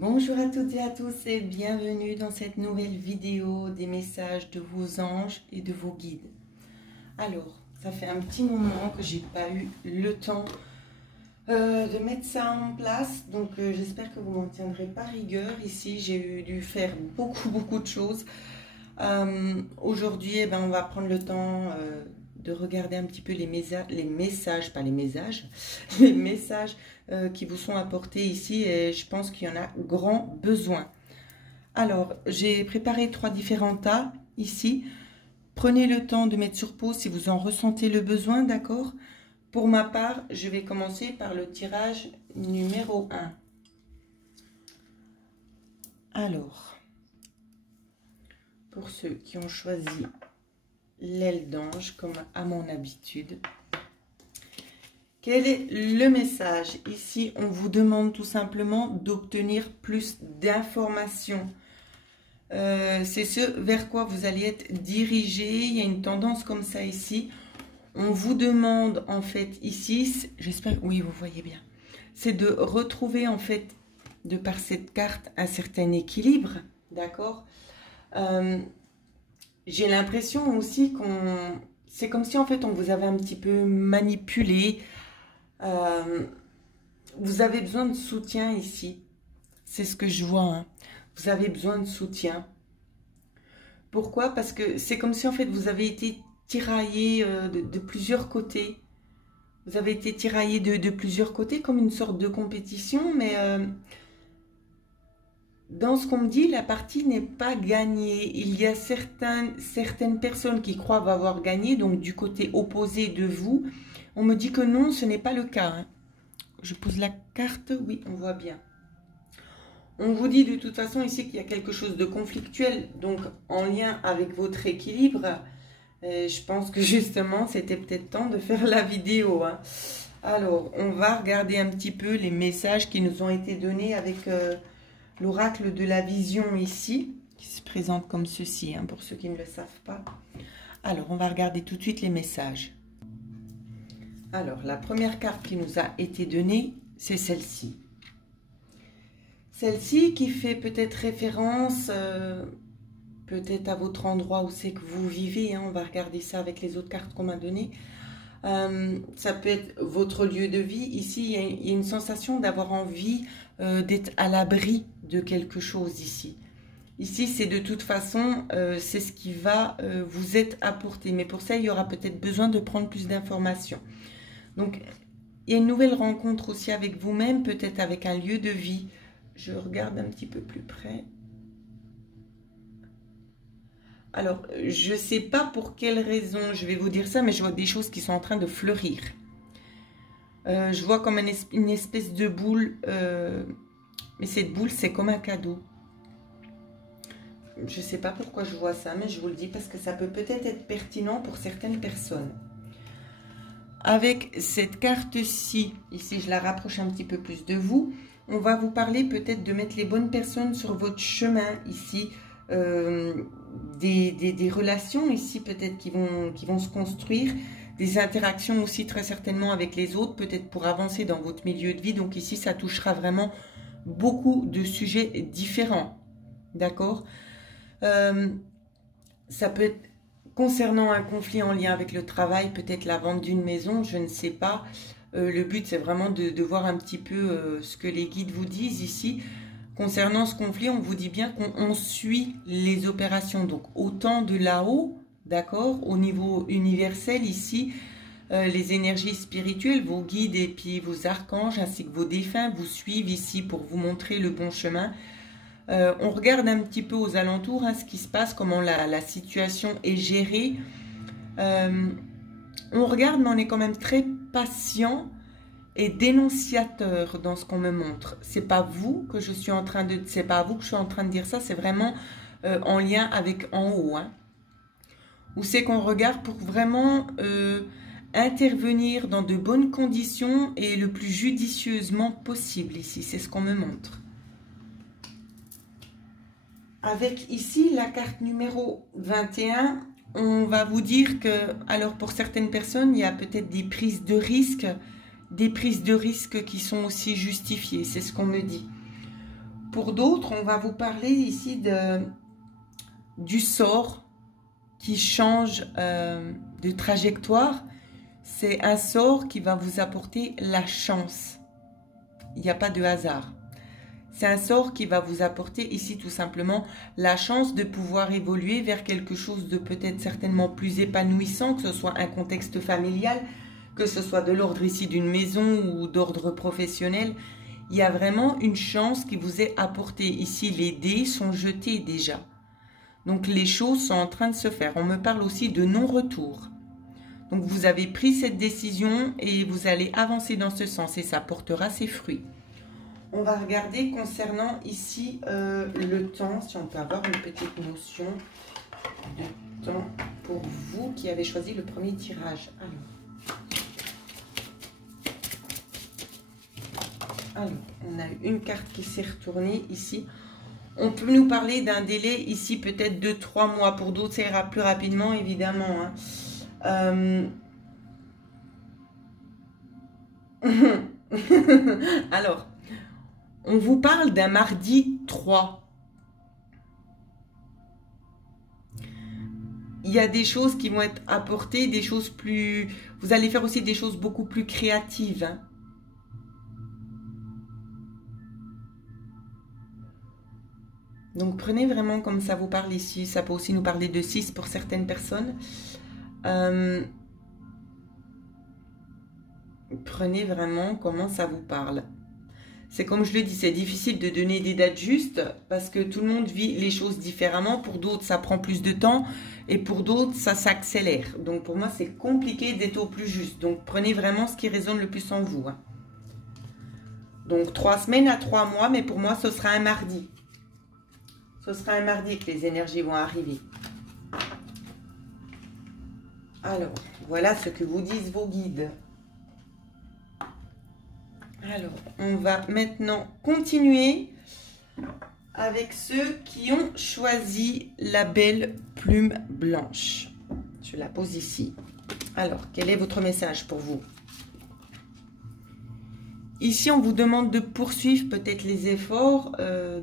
Bonjour à toutes et à tous et bienvenue dans cette nouvelle vidéo des messages de vos anges et de vos guides. Alors, ça fait un petit moment que j'ai pas eu le temps de mettre ça en place, donc j'espère que vous m'en tiendrez pas rigueur. Ici, j'ai dû faire beaucoup de choses. Aujourd'hui, on va prendre le temps de regarder un petit peu les messages qui vous sont apportés ici, et je pense qu'il y en a grand besoin. Alors, j'ai préparé 3 différents tas ici. Prenez le temps de mettre sur pause si vous en ressentez le besoin, d'accord? Pour ma part, je vais commencer par le tirage numéro 1. Alors, pour ceux qui ont choisi l'aile d'ange, comme à mon habitude, quel est le message? Ici, on vous demande tout simplement d'obtenir plus d'informations. C'est ce vers quoi vous allez être dirigé. Il y a une tendance comme ça ici. On vous demande en fait ici, j'espère, oui, vous voyez bien, c'est de retrouver en fait, de par cette carte, un certain équilibre, d'accord? J'ai l'impression aussi c'est comme si en fait on vous avait un petit peu manipulé. Vous avez besoin de soutien ici. C'est ce que je vois, hein. Vous avez besoin de soutien. Pourquoi? Parce que c'est comme si en fait vous avez été tiraillé de plusieurs côtés. Vous avez été tiraillé de plusieurs côtés, comme une sorte de compétition, mais dans ce qu'on me dit, la partie n'est pas gagnée. Il y a certaines personnes qui croient avoir gagné, donc du côté opposé de vous. On me dit que non, ce n'est pas le cas, hein. Je pose la carte, oui, on voit bien. On vous dit de toute façon ici qu'il y a quelque chose de conflictuel, donc en lien avec votre équilibre. Je pense que justement, c'était peut-être temps de faire la vidéo, hein. Alors, on va regarder un petit peu les messages qui nous ont été donnés avec l'oracle de la vision ici, qui se présente comme ceci, hein, pour ceux qui ne le savent pas. Alors, on va regarder tout de suite les messages. Alors, la première carte qui nous a été donnée, c'est celle-ci. Celle-ci qui fait peut-être référence peut-être à votre endroit où c'est que vous vivez, hein. On va regarder ça avec les autres cartes qu'on m'a données. Ça peut être votre lieu de vie. Ici, il y a une sensation d'avoir envie d'être à l'abri de quelque chose ici. Ici, c'est de toute façon, c'est ce qui va vous être apporté. Mais pour ça, il y aura peut-être besoin de prendre plus d'informations. Donc, il y a une nouvelle rencontre aussi avec vous-même, peut-être avec un lieu de vie. Je regarde un petit peu plus près. Alors, je ne sais pas pour quelle raison je vais vous dire ça, mais je vois des choses qui sont en train de fleurir. Je vois comme une espèce de boule, mais cette boule, c'est comme un cadeau. Je ne sais pas pourquoi je vois ça, mais je vous le dis parce que ça peut peut-être être pertinent pour certaines personnes. Avec cette carte-ci, ici je la rapproche un petit peu plus de vous, on va vous parler peut-être de mettre les bonnes personnes sur votre chemin ici, des relations ici peut-être qui vont se construire, des interactions aussi très certainement avec les autres, peut-être pour avancer dans votre milieu de vie. Donc ici ça touchera vraiment beaucoup de sujets différents, d'accord? Ça peut être concernant un conflit en lien avec le travail, peut-être la vente d'une maison, je ne sais pas. Le but, c'est vraiment de voir un petit peu ce que les guides vous disent ici. Concernant ce conflit, on vous dit bien qu'on suit les opérations. Donc, autant de là-haut, d'accord, au niveau universel ici, les énergies spirituelles, vos guides et puis vos archanges, ainsi que vos défunts, vous suivent ici pour vous montrer le bon chemin. On regarde un petit peu aux alentours, hein, ce qui se passe, comment la situation est gérée. On regarde, mais on est quand même très patient et dénonciateur dans ce qu'on me montre. C'est pas vous que je suis en train de, c'est pas à vous que je suis en train de dire ça, c'est vraiment en lien avec en haut, hein, où c'est qu'on regarde pour vraiment intervenir dans de bonnes conditions et le plus judicieusement possible ici. C'est ce qu'on me montre. Avec ici la carte numéro 21, on va vous dire que, alors pour certaines personnes, il y a peut-être des prises de risques qui sont aussi justifiées, c'est ce qu'on me dit. Pour d'autres, on va vous parler ici du sort qui change de trajectoire. C'est un sort qui va vous apporter la chance. Il n'y a pas de hasard. C'est un sort qui va vous apporter ici tout simplement la chance de pouvoir évoluer vers quelque chose de peut-être certainement plus épanouissant, que ce soit un contexte familial, que ce soit de l'ordre ici d'une maison ou d'ordre professionnel. Il y a vraiment une chance qui vous est apportée. Ici, les dés sont jetés déjà. Donc, les choses sont en train de se faire. On me parle aussi de non-retour. Donc, vous avez pris cette décision et vous allez avancer dans ce sens et ça portera ses fruits. On va regarder concernant ici le temps, si on peut avoir une petite notion de temps pour vous qui avez choisi le premier tirage. Alors, on a une carte qui s'est retournée ici. On peut nous parler d'un délai ici peut-être de 3 mois. Pour d'autres, ça ira plus rapidement, évidemment. Hein. Alors, on vous parle d'un mardi 3. Il y a des choses qui vont être apportées, des choses plus... Vous allez faire aussi des choses beaucoup plus créatives. Hein. Donc, prenez vraiment comme ça vous parle ici. Ça peut aussi nous parler de 6 pour certaines personnes. Prenez vraiment comment ça vous parle. C'est comme je le dis, c'est difficile de donner des dates justes parce que tout le monde vit les choses différemment. Pour d'autres, ça prend plus de temps et pour d'autres, ça s'accélère. Donc, pour moi, c'est compliqué d'être au plus juste. Donc, prenez vraiment ce qui résonne le plus en vous. Hein. Donc, 3 semaines à 3 mois, mais pour moi, ce sera un mardi. Ce sera un mardi que les énergies vont arriver. Alors, voilà ce que vous disent vos guides. Alors, on va maintenant continuer avec ceux qui ont choisi la belle plume blanche. Je la pose ici. Alors, quel est votre message pour vous? Ici, on vous demande de poursuivre peut-être les efforts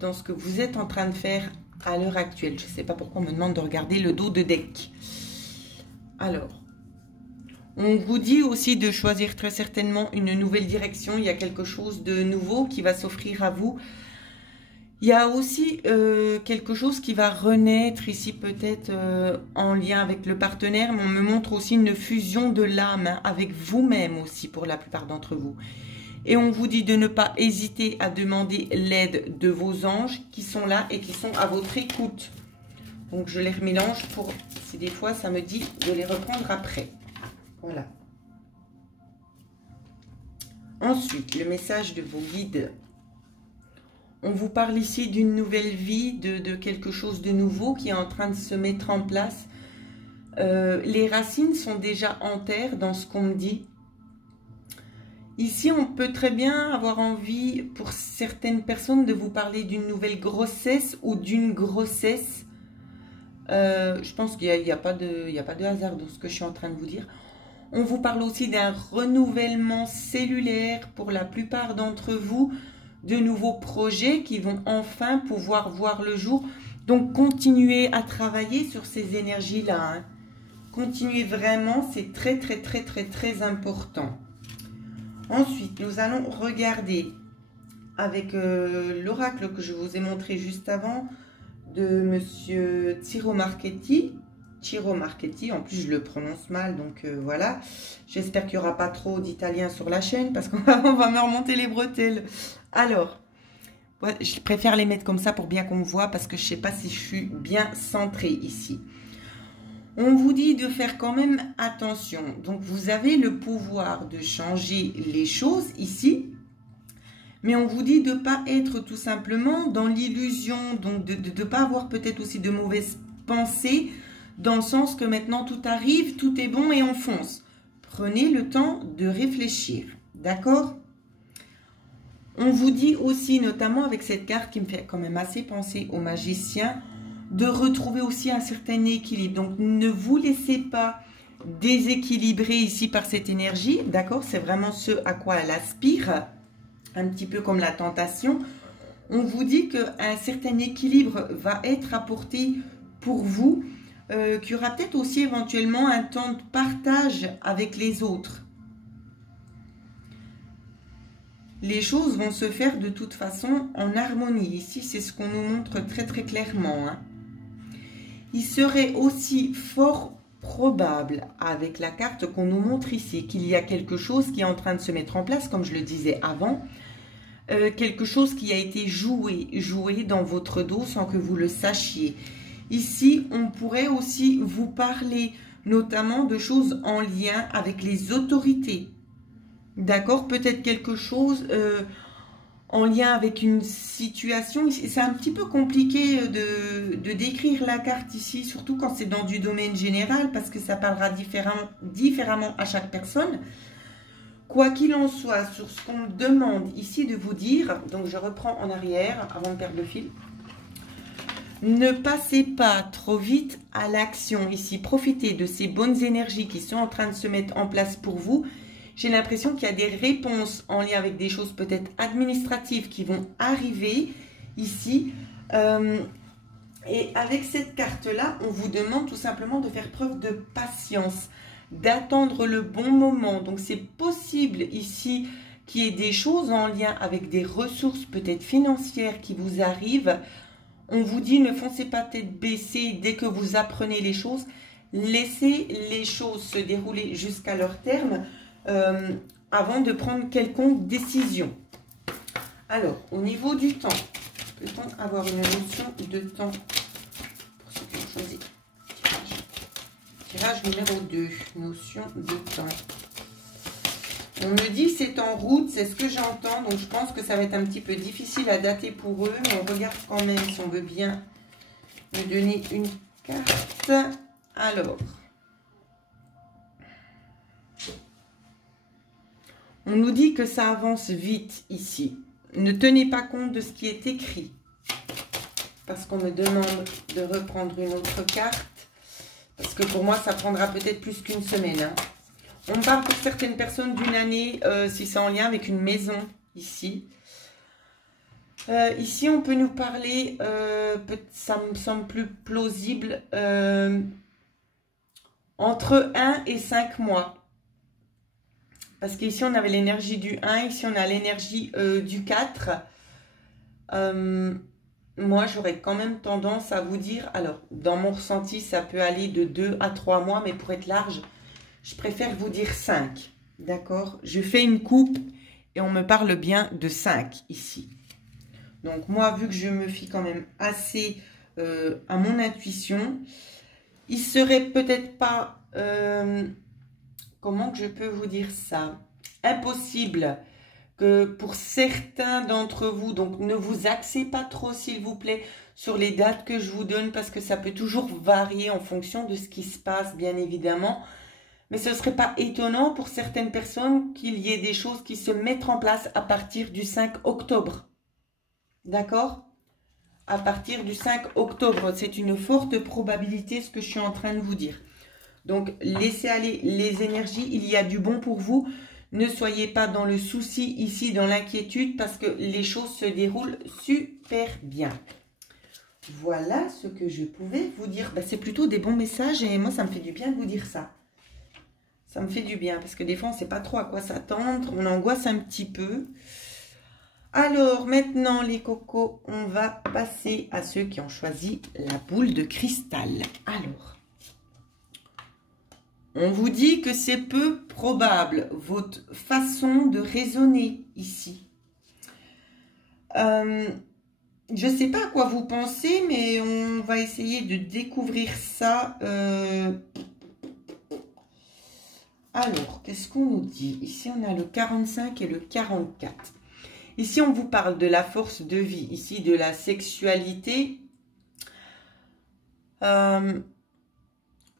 dans ce que vous êtes en train de faire à l'heure actuelle. Je ne sais pas pourquoi on me demande de regarder le dos de deck. Alors, on vous dit aussi de choisir très certainement une nouvelle direction. Il y a quelque chose de nouveau qui va s'offrir à vous. Il y a aussi quelque chose qui va renaître ici peut-être en lien avec le partenaire. Mais on me montre aussi une fusion de l'âme hein, avec vous-même aussi pour la plupart d'entre vous. Et on vous dit de ne pas hésiter à demander l'aide de vos anges qui sont là et qui sont à votre écoute. Donc, je les remélange pour, si des fois, ça me dit de les reprendre après. Voilà. Ensuite, le message de vos guides. On vous parle ici d'une nouvelle vie, de quelque chose de nouveau qui est en train de se mettre en place. Les racines sont déjà en terre dans ce qu'on me dit. Ici, on peut très bien avoir envie, pour certaines personnes, de vous parler d'une nouvelle grossesse ou d'une grossesse. Je pense qu'il n'y a pas de hasard dans ce que je suis en train de vous dire. On vous parle aussi d'un renouvellement cellulaire pour la plupart d'entre vous, de nouveaux projets qui vont enfin pouvoir voir le jour. Donc, continuez à travailler sur ces énergies-là. Hein. Continuez vraiment, c'est très, très, très, très, très important. Ensuite, nous allons regarder avec l'oracle que je vous ai montré juste avant de Monsieur Ciro Marchetti. Ciro Marchetti, en plus je le prononce mal, donc voilà. J'espère qu'il n'y aura pas trop d'italien sur la chaîne parce qu'on va me remonter les bretelles. Alors, ouais, je préfère les mettre comme ça pour bien qu'on me voit parce que je ne sais pas si je suis bien centrée ici. On vous dit de faire quand même attention. Donc, vous avez le pouvoir de changer les choses ici. Mais on vous dit de ne pas être tout simplement dans l'illusion. Donc, de ne pas avoir peut-être aussi de mauvaises pensées. Dans le sens que maintenant, tout arrive, tout est bon et on fonce. Prenez le temps de réfléchir. D'accord ? On vous dit aussi, notamment avec cette carte qui me fait quand même assez penser au magicien, de retrouver aussi un certain équilibre. Donc, ne vous laissez pas déséquilibrer ici par cette énergie, d'accord? C'est vraiment ce à quoi elle aspire, un petit peu comme la tentation. On vous dit qu'un certain équilibre va être apporté pour vous, qu'il y aura peut-être aussi éventuellement un temps de partage avec les autres. Les choses vont se faire de toute façon en harmonie. Ici, c'est ce qu'on nous montre très très clairement, hein. Il serait aussi fort probable, avec la carte qu'on nous montre ici, qu'il y a quelque chose qui est en train de se mettre en place, comme je le disais avant, quelque chose qui a été joué dans votre dos sans que vous le sachiez. Ici, on pourrait aussi vous parler notamment de choses en lien avec les autorités. D'accord? Peut-être quelque chose en lien avec une situation. C'est un petit peu compliqué de décrire la carte ici, surtout quand c'est dans du domaine général, parce que ça parlera différemment à chaque personne. Quoi qu'il en soit, sur ce qu'on me demande ici de vous dire, donc je reprends en arrière avant de perdre le fil. Ne passez pas trop vite à l'action ici. Profitez de ces bonnes énergies qui sont en train de se mettre en place pour vous. J'ai l'impression qu'il y a des réponses en lien avec des choses peut-être administratives qui vont arriver ici. Et avec cette carte-là, on vous demande tout simplement de faire preuve de patience, d'attendre le bon moment. Donc, c'est possible ici qu'il y ait des choses en lien avec des ressources peut-être financières qui vous arrivent. On vous dit, ne foncez pas tête baissée dès que vous apprenez les choses. Laissez les choses se dérouler jusqu'à leur terme. Avant de prendre quelconque décision. Alors, au niveau du temps, peut-on avoir une notion de temps pour ceux qui ont choisi tirage numéro 2, notion de temps. On me dit c'est en route, c'est ce que j'entends, donc je pense que ça va être un petit peu difficile à dater pour eux, mais on regarde quand même si on veut bien me donner une carte. Alors, on nous dit que ça avance vite ici. Ne tenez pas compte de ce qui est écrit. Parce qu'on me demande de reprendre une autre carte. Parce que pour moi, ça prendra peut-être plus qu'une semaine. Hein. On parle pour certaines personnes d'une année, si c'est en lien avec une maison, ici. Ici, on peut nous parler, ça me semble plus plausible, entre 1 et 5 mois. Parce qu'ici, on avait l'énergie du 1, ici, on a l'énergie du 4. Moi, j'aurais quand même tendance à vous dire, alors, dans mon ressenti, ça peut aller de 2 à 3 mois, mais pour être large, je préfère vous dire 5. D'accord? Je fais une coupe et on me parle bien de 5 ici. Donc, moi, vu que je me fie quand même assez à mon intuition, il serait peut-être pas... comment que je peux vous dire ça? Impossible que pour certains d'entre vous, donc ne vous axez pas trop s'il vous plaît sur les dates que je vous donne parce que ça peut toujours varier en fonction de ce qui se passe bien évidemment. Mais ce ne serait pas étonnant pour certaines personnes qu'il y ait des choses qui se mettent en place à partir du 5 octobre. D'accord? À partir du 5 octobre, c'est une forte probabilité ce que je suis en train de vous dire. Donc, laissez aller les énergies, il y a du bon pour vous. Ne soyez pas dans le souci ici, dans l'inquiétude, parce que les choses se déroulent super bien. Voilà ce que je pouvais vous dire. C'est plutôt des bons messages et moi, ça me fait du bien de vous dire ça. Ça me fait du bien, parce que des fois, on ne sait pas trop à quoi s'attendre. On angoisse un petit peu. Alors, maintenant, les cocos, on va passer à ceux qui ont choisi la boule de cristal. Alors... on vous dit que c'est peu probable, votre façon de raisonner ici. Je ne sais pas à quoi vous pensez, mais on va essayer de découvrir ça. Alors, qu'est-ce qu'on nous dit? Ici, on a le 45 et le 44. Ici, on vous parle de la force de vie, ici, de la sexualité.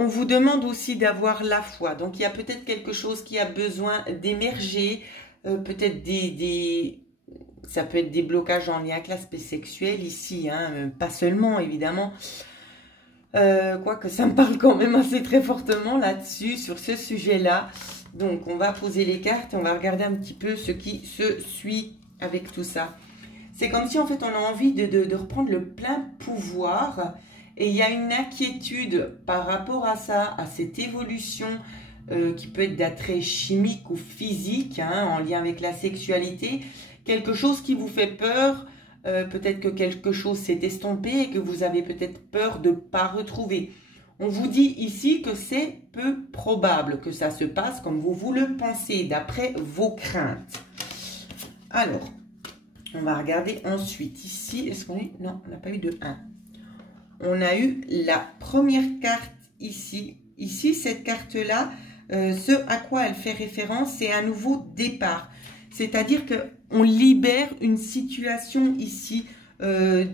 On vous demande aussi d'avoir la foi. Donc, il y a peut-être quelque chose qui a besoin d'émerger. Peut-être ça peut être des blocages en lien avec l'aspect sexuel ici. Hein, pas seulement, évidemment. Quoique ça me parle quand même assez très fortement là-dessus, sur ce sujet-là. Donc, on va poser les cartes et on va regarder un petit peu ce qui se suit avec tout ça. C'est comme si en fait on a envie de reprendre le plein pouvoir et il y a une inquiétude par rapport à ça, à cette évolution qui peut être d'attrait chimique ou physique, hein, en lien avec la sexualité, quelque chose qui vous fait peur, peut-être que quelque chose s'est estompé et que vous avez peut-être peur de ne pas retrouver. On vous dit ici que c'est peu probable que ça se passe comme vous le pensez, d'après vos craintes. Alors, on va regarder ensuite ici. Est-ce qu'on est... Non, on n'a pas eu de 1. On a eu la première carte ici. Ici, cette carte-là, ce à quoi elle fait référence, c'est un nouveau départ. C'est-à-dire qu'on libère une situation ici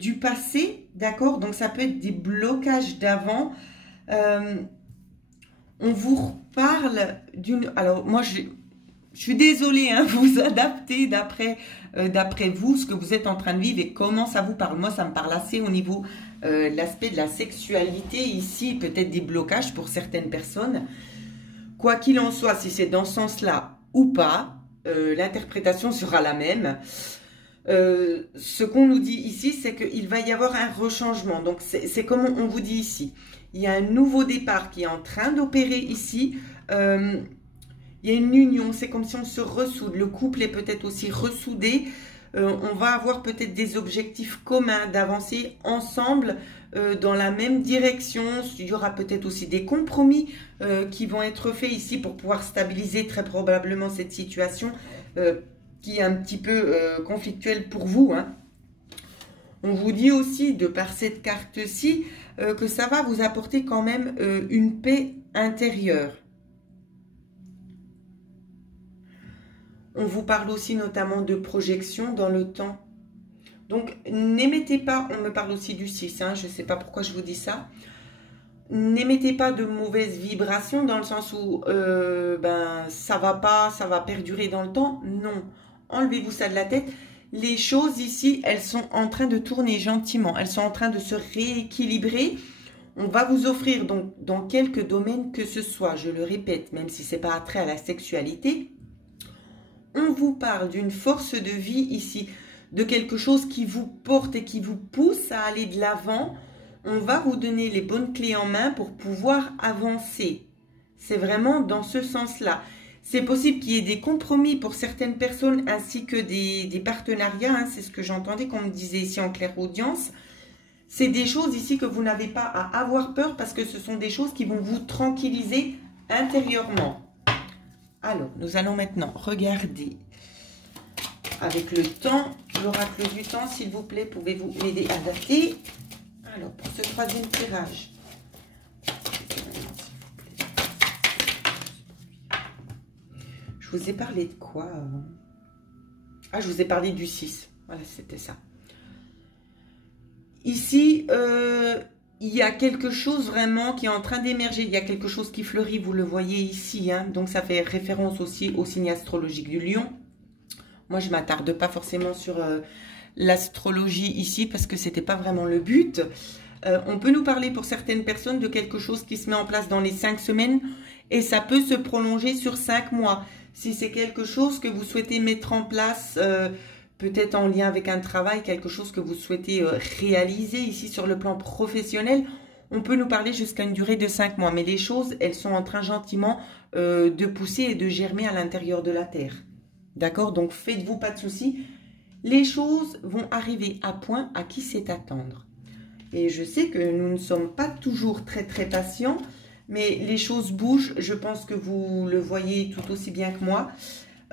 du passé, d'accord? Donc, ça peut être des blocages d'avant. On vous reparle d'une... Alors, moi, je suis désolée, hein, vous adaptez d'après vous, ce que vous êtes en train de vivre et comment ça vous parle. Moi, ça me parle assez au niveau l'aspect de la sexualité ici, peut-être des blocages pour certaines personnes. Quoi qu'il en soit, si c'est dans ce sens-là ou pas, l'interprétation sera la même. Ce qu'on nous dit ici, c'est qu'il va y avoir un rechangement. Donc, c'est comme on vous dit ici. Il y a un nouveau départ qui est en train d'opérer ici. Il y a une union, c'est comme si on se ressoude. Le couple est peut-être aussi ressoudé. On va avoir peut-être des objectifs communs, d'avancer ensemble dans la même direction. Il y aura peut-être aussi des compromis qui vont être faits ici pour pouvoir stabiliser très probablement cette situation qui est un petit peu conflictuelle pour vous, hein. On vous dit aussi, de par cette carte-ci, que ça va vous apporter quand même une paix intérieure. On vous parle aussi notamment de projection dans le temps. Donc, n'émettez pas, on me parle aussi du 6, hein, je ne sais pas pourquoi je vous dis ça. N'émettez pas de mauvaises vibrations dans le sens où ça va pas, ça va perdurer dans le temps. Non, enlevez-vous ça de la tête. Les choses ici, elles sont en train de tourner gentiment. Elles sont en train de se rééquilibrer. On va vous offrir donc dans quelques domaines que ce soit, je le répète, même si ce n'est pas attrait à la sexualité, on vous parle d'une force de vie ici, de quelque chose qui vous porte et qui vous pousse à aller de l'avant. On va vous donner les bonnes clés en main pour pouvoir avancer. C'est vraiment dans ce sens-là. C'est possible qu'il y ait des compromis pour certaines personnes ainsi que des partenariats. Hein, c'est ce que j'entendais qu'on me disait ici en clairaudience. C'est des choses ici que vous n'avez pas à avoir peur parce que ce sont des choses qui vont vous tranquilliser intérieurement. Alors, nous allons maintenant regarder avec le temps, l'oracle du temps, s'il vous plaît, pouvez-vous m'aider à dater? Alors, pour ce troisième tirage, je vous ai parlé de quoi avant? Ah, je vous ai parlé du 6. Voilà, c'était ça. Ici, il y a quelque chose vraiment qui est en train d'émerger. Il y a quelque chose qui fleurit, vous le voyez ici, hein. Donc, ça fait référence aussi au signe astrologique du lion. Moi, je ne m'attarde pas forcément sur l'astrologie ici parce que ce n'était pas vraiment le but. On peut nous parler pour certaines personnes de quelque chose qui se met en place dans les 5 semaines et ça peut se prolonger sur 5 mois. Si c'est quelque chose que vous souhaitez mettre en place, peut-être en lien avec un travail, quelque chose que vous souhaitez réaliser ici sur le plan professionnel, on peut nous parler jusqu'à une durée de 5 mois. Mais les choses, elles sont en train gentiment de pousser et de germer à l'intérieur de la Terre. D'accord? Donc, faites-vous pas de soucis. Les choses vont arriver à point à qui sait attendre. Et je sais que nous ne sommes pas toujours très patients, mais les choses bougent. Je pense que vous le voyez tout aussi bien que moi.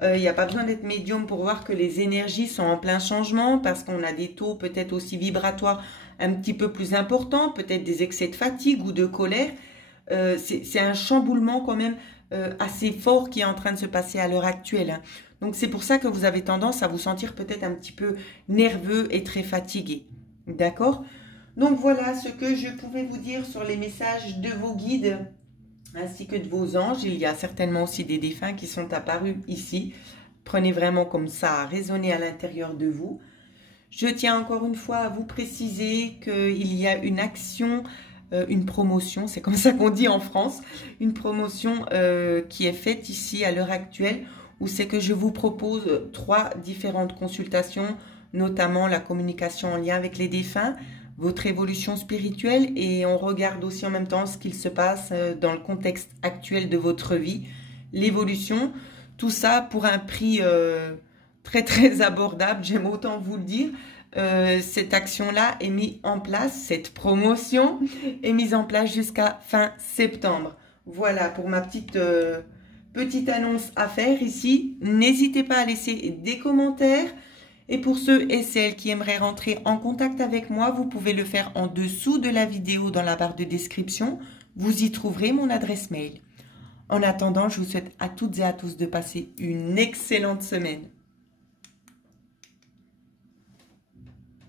Il n'y a pas besoin d'être médium pour voir que les énergies sont en plein changement parce qu'on a des taux peut-être aussi vibratoires un petit peu plus importants, peut-être des excès de fatigue ou de colère. C'est un chamboulement quand même assez fort qui est en train de se passer à l'heure actuelle, hein. Donc, c'est pour ça que vous avez tendance à vous sentir peut-être un petit peu nerveux et très fatigué. D'accord? Donc, voilà ce que je pouvais vous dire sur les messages de vos guides ainsi que de vos anges. Il y a certainement aussi des défunts qui sont apparus ici. Prenez vraiment comme ça à résonner à l'intérieur de vous. Je tiens encore une fois à vous préciser qu'il y a une action, une promotion, c'est comme ça qu'on dit en France, une promotion qui est faite ici à l'heure actuelle, où c'est que je vous propose 3 différentes consultations notamment la communication en lien avec les défunts, votre évolution spirituelle, et on regarde aussi en même temps ce qu'il se passe dans le contexte actuel de votre vie, l'évolution, tout ça pour un prix très très abordable, j'aime autant vous le dire. Cette action-là est mise en place, cette promotion est mise en place jusqu'à fin septembre. Voilà pour ma petite annonce à faire ici. N'hésitez pas à laisser des commentaires. Et pour ceux et celles qui aimeraient rentrer en contact avec moi, vous pouvez le faire en dessous de la vidéo dans la barre de description. Vous y trouverez mon adresse mail. En attendant, je vous souhaite à toutes et à tous de passer une excellente semaine.